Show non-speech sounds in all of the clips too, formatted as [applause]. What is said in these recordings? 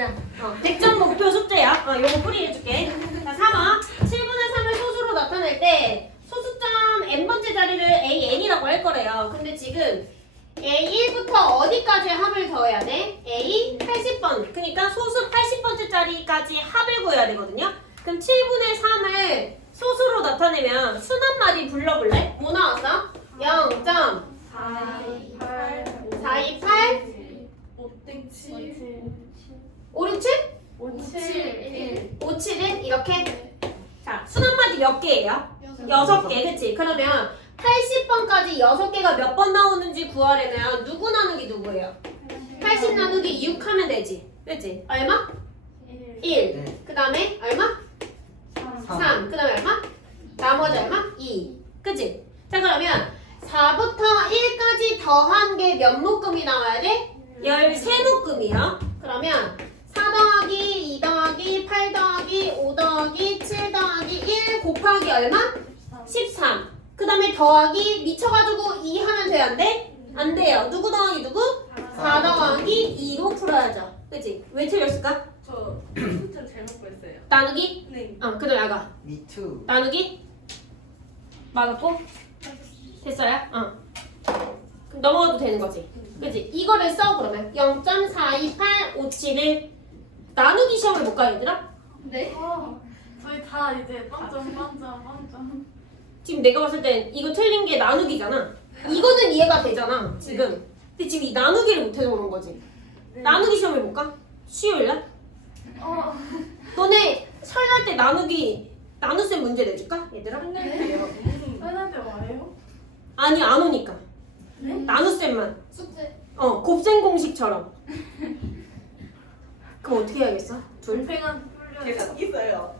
얘들아. 어, 100점 목표 숙제야. 어, 요거 풀이해줄게. 자, 3번. 7분의 3을 소수로 나타낼 때 소수점 n번째 자리를 an이라고 할 거래요. 근데 지금 a1부터 어디까지 합을 더해야 돼? a 80번. 그러니까 소수 80번째 자리까지 합을 구해야 되거든요. 그럼 7분의 3을 소수로 나타내면 순한마디 불러볼래? 뭐 나왔어? 0. 428 5땡 567? 571 571 이렇게 자 순한마디 몇 개예요? 여섯 개 그치? 그러면 80번까지 여섯 개가 몇 번 나오는지 구하려면 누구 나누기 누구예요? 80 나누기 6 하면 되지 그치? 얼마? 1 네. 그 다음에 얼마? 3 그 다음에 얼마? 나머지 얼마? 2 그치? 자 그러면 4부터 1까지 더한 게 몇 묶음이 나와야 돼? 13묶음이요 그러면 4 더하기 2 더하기 8 더하기 5 더하기 7 더하기 1 곱하기 얼마? 13. 그 다음에 더하기 미쳐가지고 2 하면 돼, 안 돼? 안 돼요. 누구 더하기 누구? 4 더하기 2로 풀어야죠. 그치? 왜 틀렸을까? 저 숫자 잘못 구했어요 나누기? 네 어, 그 다음에 아가. Me too. 나누기? 맞았고? 됐어요? 어. 그럼 넘어가도 되는 거지. 그치? 이거를 써, 그러면. 0.42857을 나누기 시험을 못 가, 얘들아? 네? 저희 다 이제 빵점 빵점 빵점 지금 내가 봤을 땐 이거 틀린 게 나누기잖아. 이거는 이해가 되잖아, 지금. 근데 지금 이 나누기를 못해서 그런 거지. 나누기 시험을 못 가? 수요일 날? 어 [laughs] 너네 설날 때 나누기, 나눗셈 문제 내줄까? 얘들아? 끝낼게요 끝날 때 와요? 아니, 안 오니까. 네? 나눗셈만. 숙제 어, 곱셈 공식처럼. [laughs] 그럼 어떻게 해야겠어? 둘? 돌팽한 풀려 제가 있어요.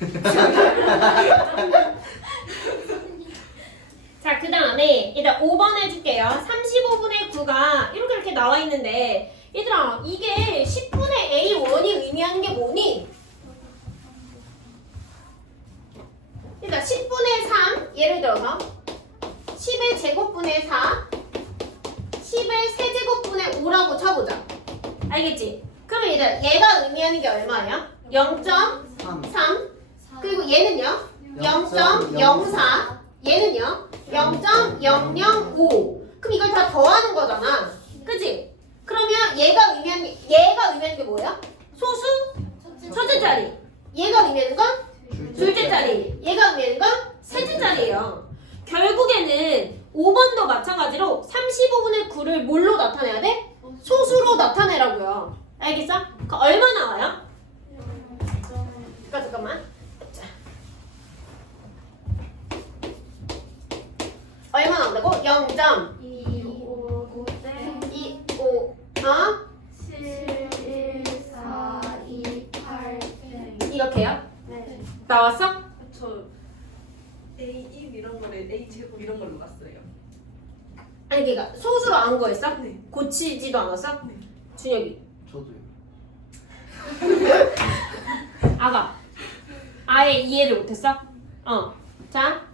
[laughs] 자, 그 다음에 일단 5번 해줄게요. 35분의 9가 이렇게 이렇게 나와 있는데 얘들아 이게 10분의 A1이 의미하는 게 뭐니? 일단 10분의 3 예를 들어서 10의 제곱분의 4 10의 세제곱분의 5라고 쳐보자. 알겠지? 그러면 얘들 얘가 의미하는 게 얼마예요? 0.3 3. 그리고 얘는요? 0.04 얘는요? 0.005 그럼 이걸 다 더하는 거잖아 그치? 그러면 얘가 의미하는 게 얘가 의미하는 게 뭐야? 소수? 첫째 자리 얘가 의미하는 건 둘째 자리 얘가 의미하는 건 셋째 자리예요 결국에는 5번도 마찬가지로 35분의 9를 뭘로 나타내야 돼? 소수로 나타내라고요 알겠어? 그 얼마 나와요? 잠깐 잠깐만 자. 얼마 나온다고? 0. 2 5 땡 2, 5, 어? 7 1 4 2 8 땡 이렇게요? 네. 나왔어? 저 A1 이런 거를 A 제곱 이런 걸로 갔어요. 아니 그니까 소수로 안 구했어? 네. 고치지도 않았어? 네. 준혁이 저도요. [laughs] 아가 아예 이해를 못했어? 어. 자.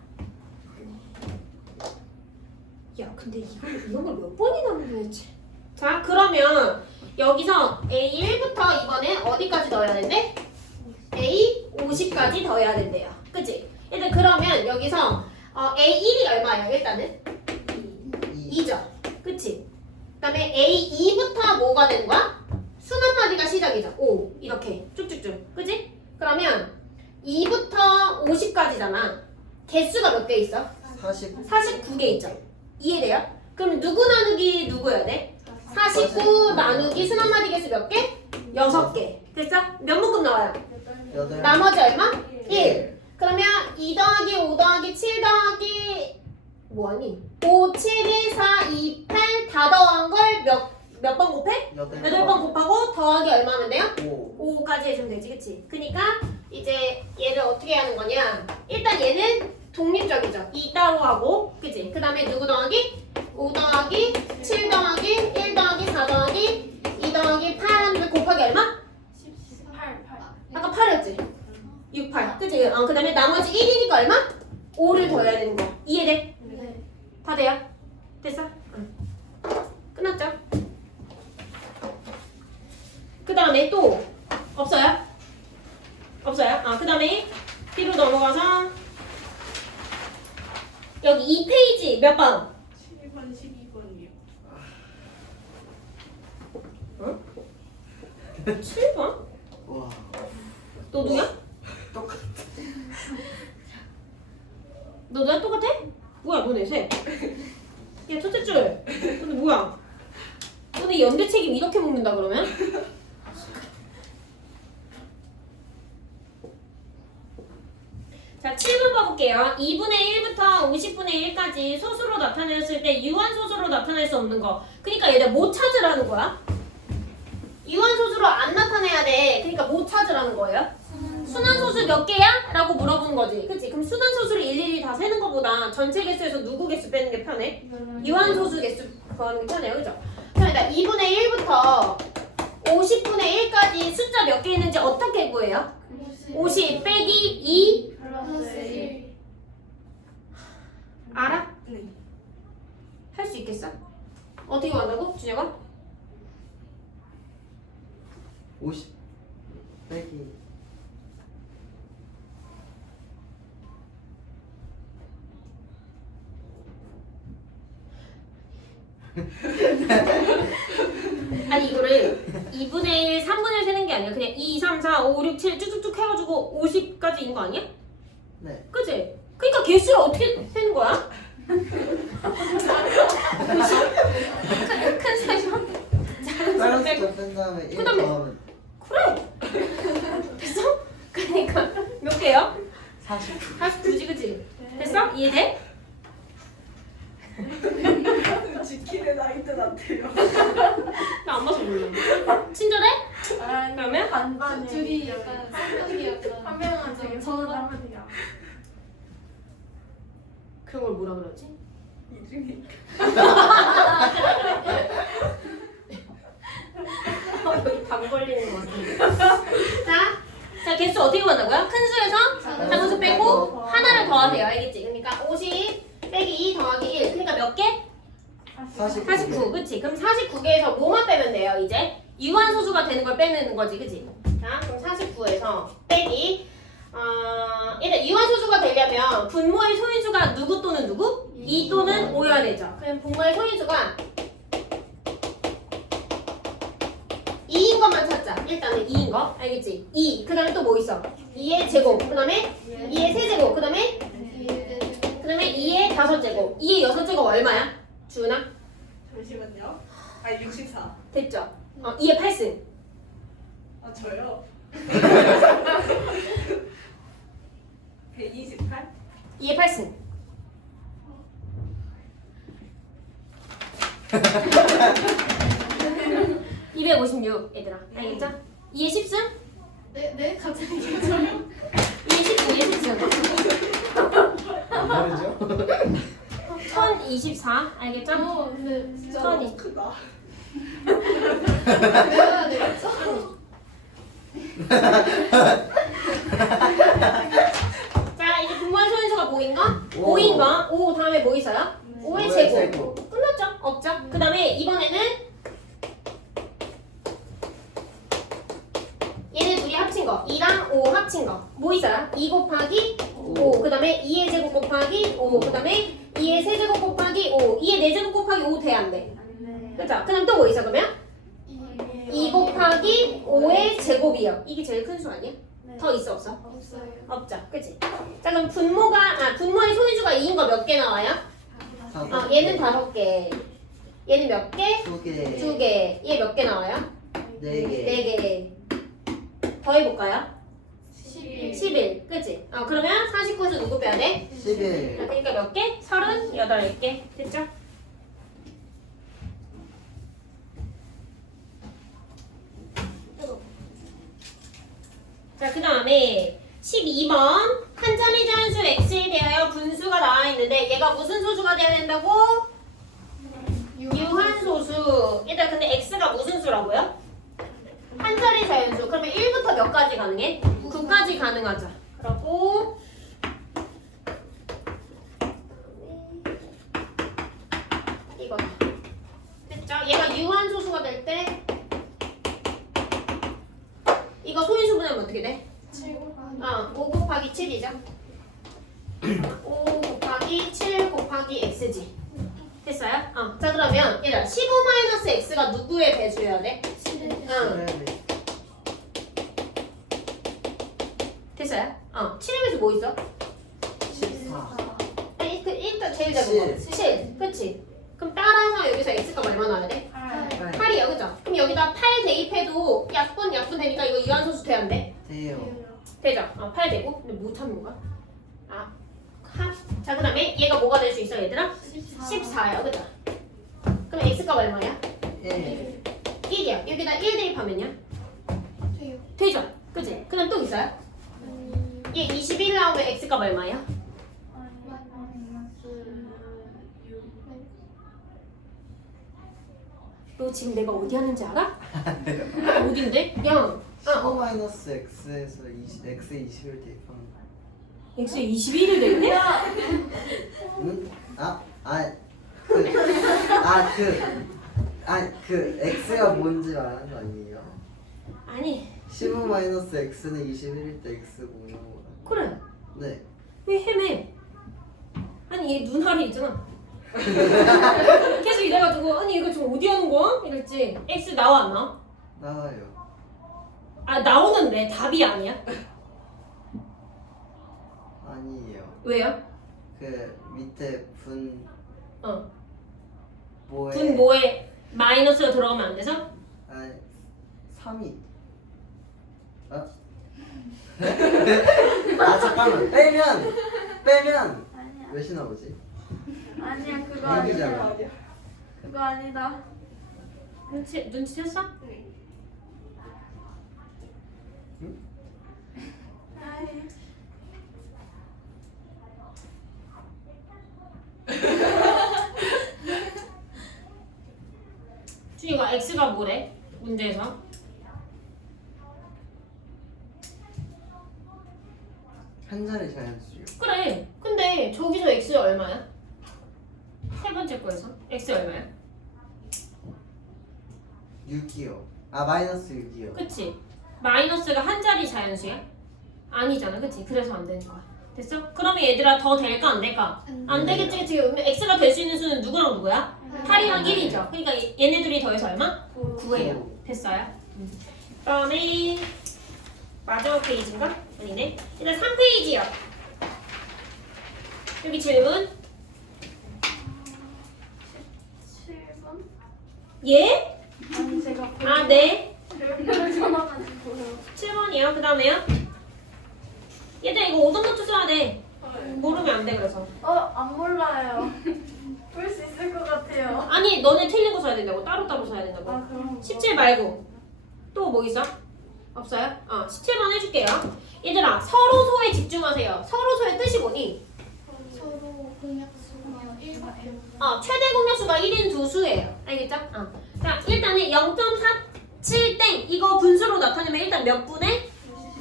야 근데 이걸 이런 걸 몇 번이나 넣어야지 자 그러면 여기서 A1부터 이번에 어디까지 넣어야 된 대? A50까지 더해야 된대요 그치? 일단 그러면 여기서 어, A1이 얼마예요 일단은? 2. 2죠. 그치? 그 다음에 A2부터 뭐가 되는 거야? 순한마디가 시작이죠. 5. 이렇게 쭉쭉쭉. 그치? 그러면 2부터 50까지잖아. 개수가 몇 개 있어? 40. 49개 있죠. 이해돼요? 그럼 누구 나누기 누구여야 돼? 49 나누기 순한마디 개수 몇 개? 6개. 됐어? 몇 묶음 나와요? 8. 나머지 얼마? 1. 그러면 2 더하기 5 더하기 7 더하기 뭐하니? 5, 7, 1, 4, 2, 8 다 더한 걸 몇 몇 번 곱해? 8. 8번 곱하고 더하기 얼마면 돼요? 5. 5까지 해주면 되지 그치? 그니까 이제 얘를 어떻게 하는 거냐 일단 얘는 독립적이죠 2 따로 하고 그치? 그 다음에 누구 더하기? 5 더하기 7 더하기 1 더하기 4 더하기 2 더하기 8 하는데 곱하기 얼마? 18 8 아까 8이었지? 6, 8 그치? 어, 그 다음에 나머지 1이니까 얼마? 5를 더해야 되는 거야 이해돼? 네. 다 돼요? 됐어? 응. 끝났죠? 그 다음에 또 없어요? 없어요? 아, 그 다음에 뒤로 넘어가서 여기 2페이지 몇 번? 7번 12번이요. 7번? 와. 너 누구야? 똑같아. 너 너랑 똑같아? 뭐야 너네 셋? 야 첫째 줄 너네 뭐야? 너네 연대 책임 이렇게 먹는다 그러면? 자 7번 봐볼게요 2분의 1부터 50분의 1까지 소수로 나타냈을 때 유한소수로 나타낼 수 없는 거 그러니까 얘들 뭐 찾으라는 거야? 유한소수로 안 나타내야 돼 그러니까 뭐 찾으라는 거예요? 순환소수 몇 개야? 라고 물어보는 거지. 그치? 그럼 순환소수를 일일이 다 세는 것보다 전체 개수에서 누구 개수 빼는 게 편해? 유한소수 개수 구하는 게 편해요. 그죠? 일단 2분의 1부터 50분의 1까지 숫자 몇 개 있는지 어떻게 구해요? 50 빼기 2 플러스 1 알아? 네. 할 수 있겠어? 어떻게 구한다고? 준혁아? 50 빼기 [laughs] 아니 이거를 2분의 1, 3분의 1 세는 게 아니야. 그냥 2, 3, 4, 5, 6, 7 쭉쭉쭉 해가지고 50까지인 거 아니야? 네. 그치? 그러니까 개수를 어떻게 세는 거야? 큰, 큰 세션? 작은 세션 빼고 뺀 다음에 1 그다음에- 더하면 그래! 됐어? 그러니까 몇 개요? 40 49지 그치? 됐어? 이해돼? 지키는 나이트한테요. 나 안 봐서 몰라 친절해? 아니 그러면? 반반이 둘이 약간 성격이 약간 한 명은 지금 저는 한마디야 그런 걸 뭐라 그러지? 이 중에 어, 여기 담 걸리는 거 같아 자, 자 개수 어떻게 구한다고요? 큰 수에서 작은 수 빼고 하나를 더하세요 알겠지? 그러니까 50 빼기 2 더하기 1 그러니까 몇 개? 49 49 그치? 그럼 49개에서 뭐만 빼면 돼요 이제? 유한소수가 되는 걸 빼는 거지 그치? 자 그럼 49에서 빼기 어, 일단 유한소수가 되려면 분모의 소인수가 누구 또는 누구? 2 또는 5여야 되죠 그럼 분모의 소인수가 2인 것만 찾자 일단은 2인 거 알겠지? 2그 다음에 또 뭐 있어? 2의 제곱 그 다음에 2의 세제곱 그 다음에 그 다음에 2의 다섯 제곱 2의 여섯 제곱 얼마야? 주은아? 잠시만요. 아 64. 됐죠? 어, 2의 8승 아 저요. 128. 2의 8승 (256) 얘들아 알겠죠? 2의 10승? 네, 네 갑자기 저요 2의 10승 2의 10승 말이죠? 1024 알겠죠? 어 근데 진짜 천이. 크다. 외워야 되겠죠? 자 이제 분모의 소인수가 거? 오. 5인 거? 5 다음에 뭐 있어요? 5의 오의 제곱 제곱. 끝났죠? 없죠? 그 다음에 이번에는 얘네 둘이 합친 거 2랑 5 합친 거 뭐 있어요? 2 곱하기 5, 그 다음에 2의 제곱 곱하기 5, 그 다음에 2의 세제곱 곱하기 5, 2의 네제곱 곱하기 5 돼, 안 돼? 그죠? 그 다음 또 뭐 있어, 그러면? 2 곱하기 5의 제곱이요. 이게 제일 큰 수 아니야? 더 있어, 없어? 없어요 없죠, 그치? 자, 그럼 분모가, 아, 분모의 소인수가 2인 거 몇 개 나와요? 어, 얘는 다섯 개. 얘는 몇 개? 두 개 두 개. 얘 몇 개 나와요? 네 개 네 개. 더 해볼까요? 11 11. 그치? 어, 그러면 49에서 누구 빼야 돼? 11 아, 그러니까 몇 개? 38개. 됐죠? 자, 그 다음에 12번 한 자리 자연수 x에 대하여 분수가 나와 있는데 얘가 무슨 소수가 돼야 된다고? 유한소수. 일단 근데 x가 무슨 수라고요? 한 자리 자연수. 그러면 1부터 몇 가지 가능해? 9까지 가능하죠. 그러고 이거 됐죠? 얘가 유한 소수가 될 때 어떻게 돼? 7 곱하기 어, 5 곱하기 7이죠. 5 곱하기 7 곱하기 x지. 됐어요? 어. 자 그러면 얘들아 15-x가 누구의 배수여야 돼? 7에 응. 그래. 됐어요? 어. 7이면서 뭐 있어? 14 아니 그 일단 제일 작은 거. 7. 그치? 그럼 따라서 여기서 x값 얼마 나와야 돼? 8 8이야 그죠? 그럼 여기다 8 대입해도 약분 약분 되니까 이거 이완소수 돼야 안 돼? 돼요 되죠? 어, 8 되고 근데 못 참는 거야? 아 합. 자 그 다음에 얘가 뭐가 될 수 있어 얘들아? 14 14야 그죠? 그럼 x값 얼마야? 1 1이야 여기다 1 대입하면요? 돼요 되죠? 그치? 그다음 또 있어요? 음, 얘21 나오면 x값 얼마야? 너 지금 내가 어디 하는지 알아? [laughs] 어딘데? 야15 마이너스 x에서 20, x에 20을 대입하면 x에 21을 대입해? 응? 아? 아 그, 아, 그, 아, 그, x가 뭔지 말하는 거 아니에요? 아니 15 마이너스 x는 21일 때 x 공유한 거라. 그래 네. 왜 헤매? 아니 얘 눈알이 있잖아 [laughs] 계속 이래가지고 아니 이거 지금 어디 하는 거야? 이랬지 x 나와 안 나와? 나와요. 아 나오는데 답이 아니야? 아니에요. 왜요? 그 밑에 분 어. 뭐에 분 뭐에 마이너스가 들어가면 안 돼서? 아, 3이. 아? 아 잠깐만 빼면 빼면 몇이 나오지? 아니야 그거. 아니야 그거 아니다 눈치 눈치챘어? 아이 [laughs] 준이가 x가 뭐래? 문제에서 한 자리 자연수요. 그래 근데 저기서 x 얼마야? X 얼마야? 6이요. 아 마이너스 6이요. 그치? 마이너스가 한 자리 자연수야? 아니잖아 그치? 그래서 안 되는 거야 됐어? 그러면 얘들아 더 될까 안 될까? 안 되겠지 그치? 그러면 x가 될 수 있는 수는 누구랑 누구야? 8이랑 1이죠 그러니까 얘- 얘네들이 더해서 얼마? 9예요 됐어요? 그 다음에 마지막 페이지인가? 아니네 일단 3페이지요 여기 질문 7번? 예? 아니 제가 아 네. 별표를 써놔가지고요 7번이요. 그 다음에요? 얘들 이거 오동노트 써야 돼. 모르면 안 돼 그래서. 어안 몰라요. [laughs] 볼 수 있을 것 같아요. 아니 너네 틀린 거 써야 된다고. 따로따로 써야 된다고. 아 그럼 17 말고. 또 뭐 있어? 없어요? 어 17번 해줄게요. 얘들아 서로소에 집중하세요. 서로소의 뜻이 뭐니? 서로 공약수가 1과 M 어 최대 공약수가 1인 두 수예요 알겠죠? 어. 자 일단은 0.47땡 이거 분수로 나타내면 일단 몇 분에?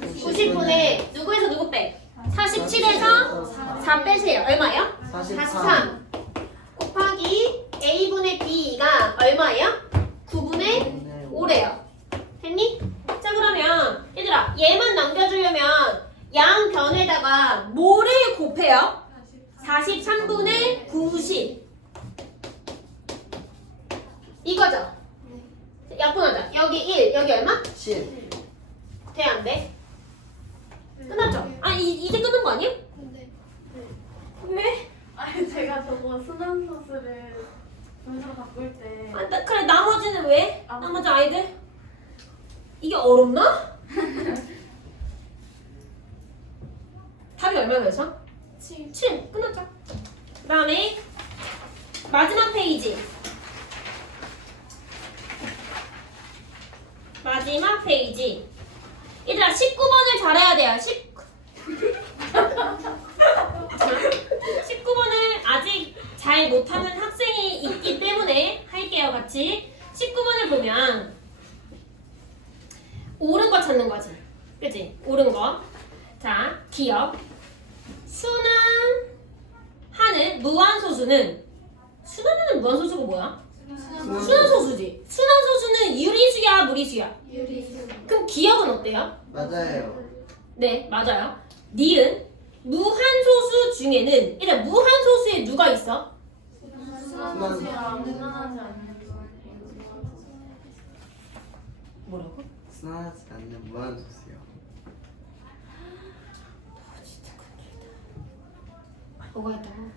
90분에 누구에서 누구 빼? 47에서 4 빼세요 얼마요? 43. 43 곱하기 a분의 b가 얼마예요? 9분의 5래요 됐니? 자 그러면 얘들아 얘만 남겨주려면 양변에다가 뭐를 곱해요? 43분의 90 이거죠? 약분하자 여기 1 여기 얼마? 7. 돼 안 돼? 끝났죠? 아 이, 이제 끝난 거 아니야? 근데 왜? 아니 제가 저거 순환소수를 분수 바꿀 때 아, 나, 그래 나머지는 왜? 아. 나머지 아이들? 이게 어렵나? 답이 얼마 돼서? 7 7 끝났죠? 그 다음에 마지막 페이지. 마지막 페이지. 얘들아 19번을 잘해야 돼요. 10 19번을 아직 잘 못하는 학생이 있기 때문에 할게요 같이 19번을 보면 옳은 거 찾는 거지 그치? 옳은 거 자 기억 순환 하는 무한소수는 순환하는 무한소수가 뭐야? 순환소수지 순환소수는 유리수야 무리수야? 유리수 그럼 기억은 어때요? 맞아요. 네, 맞아요. 니은 무한소수 중에는 일단 무한소수에 누가 있어? 순환하지 않는 뭐라고? 순환하지 않는 무한소수요. 뭐가 있다고?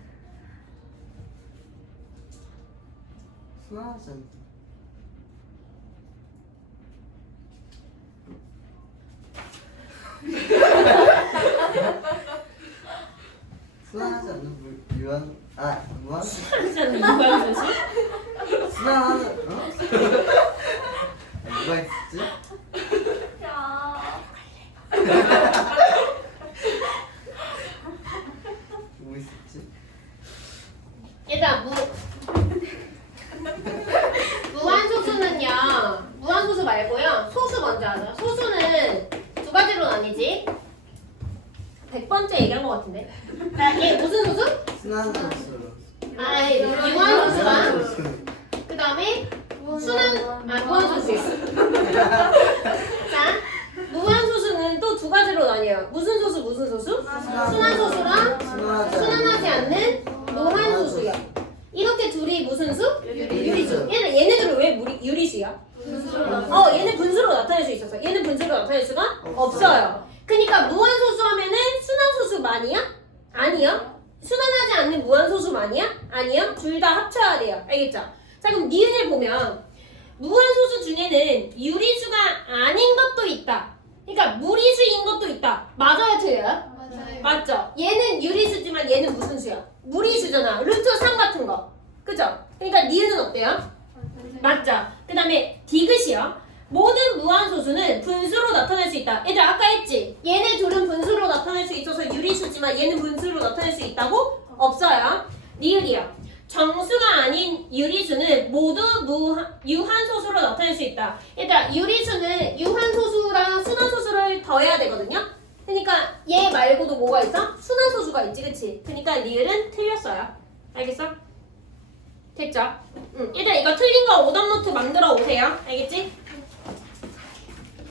순환하지 않는 순환하지 않는 무, 유한 아 무한소수 하지 않는 무한소수? 순환하는 어? 아, 뭐가 있었지? 야. 얘들아 무 무한소수는요 무한소수 말고요 소수 먼저 하자 소수는 두 가지로 나뉘지 100번째 얘기한 것 같은데 자얘 무슨 소수? 순환소수. 아이 유한소수랑 무한소수. 그 다음에 순환 아 무한소수야 자 무한소수는 또 두 가지로 나뉘어요. 무슨 소수 무슨 소수? 순환소수랑 순환하지 순환하지 않는 무한소수야 이렇게 둘이 무슨 수? 유리수. 얘는 얘네들은 왜 무리, 유리수야? 어 얘는 분수로 나타낼 수 있었어 얘는 분수로 나타낼 수가 없어요. 그러니까 무한 소수 하면은 순환소수만이야? 아니요. 순환하지 않는 무한 소수만이야? 아니요. 둘 다 합쳐야 돼요. 알겠죠? 자 그럼 니은을 보면 무한 소수 중에는 유리수가 아닌 것도 있다 그러니까 무리수인 것도 있다 맞아요 틀려요? 맞아요. 맞죠? 얘는 유리수지만 얘는 무슨 수야? 무리수잖아 루트 3 같은 거 그죠? 그러니까 니은은 어때요? 맞죠? 그 다음에 디귿이요. 모든 무한소수는 분수로 나타낼 수 있다. 얘들 아까 했지? 얘네 둘은 분수로 나타낼 수 있어서 유리수지만 얘는 분수로 나타낼 수 있다고? 없어요. 리을이요. 정수가 아닌 유리수는 모두 무한, 유한소수로 나타낼 수 있다. 얘들아 유리수는 유한소수랑 순환소수를 더해야 되거든요. 그러니까 얘 말고도 뭐가 있어? 순환소수가 있지 그치? 그러니까 리을은 틀렸어요. 알겠어? 됐죠? 응. 얘들아 이거 틀린 거 오답노트 만들어 오세요. 알겠지?